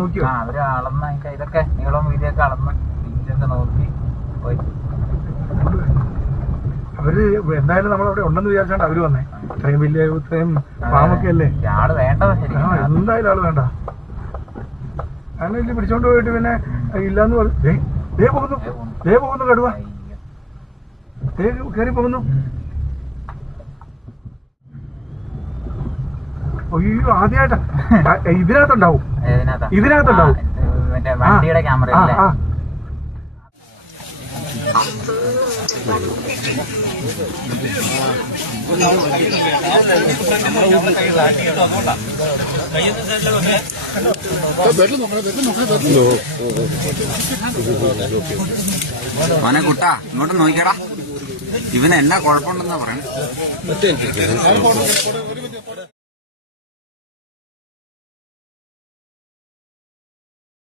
നോക്കിയോ? അവര് അളന്ന ഇതൊക്കെ നീളവും വീതിയൊക്കെ അളന്ന് ബീച്ചൊക്കെ നോക്കി പോയി. അവര് എന്തായാലും നമ്മളവിടെ ഉണ്ടെന്ന് വിചാരിച്ചാണ്ട് അവര് വന്നേ. ഇത്രയും വലിയ ഇത്രയും ഫാമൊക്കെ അല്ലേ. ആള് വേണ്ടത് ശരി. എന്തായാലും ആള് വേണ്ട. കാരണം ഇല്ല പിടിച്ചോണ്ട് പോയിട്ട് പിന്നെ ഇല്ലാന്ന് പറഞ്ഞു. പോകുന്നു കടുവ കേറി പോകുന്നു. അയ്യോ ആദ്യമായിട്ടാ ഇതിനകത്തുണ്ടാവും. വണ്ടിയുടെ ക്യാമറ മോനെ കുട്ടാ ഇങ്ങോട്ട് നോക്കിക്കടാ, ഇവന് എന്നാ കുഴപ്പമുണ്ടെന്നാ പറയണേ.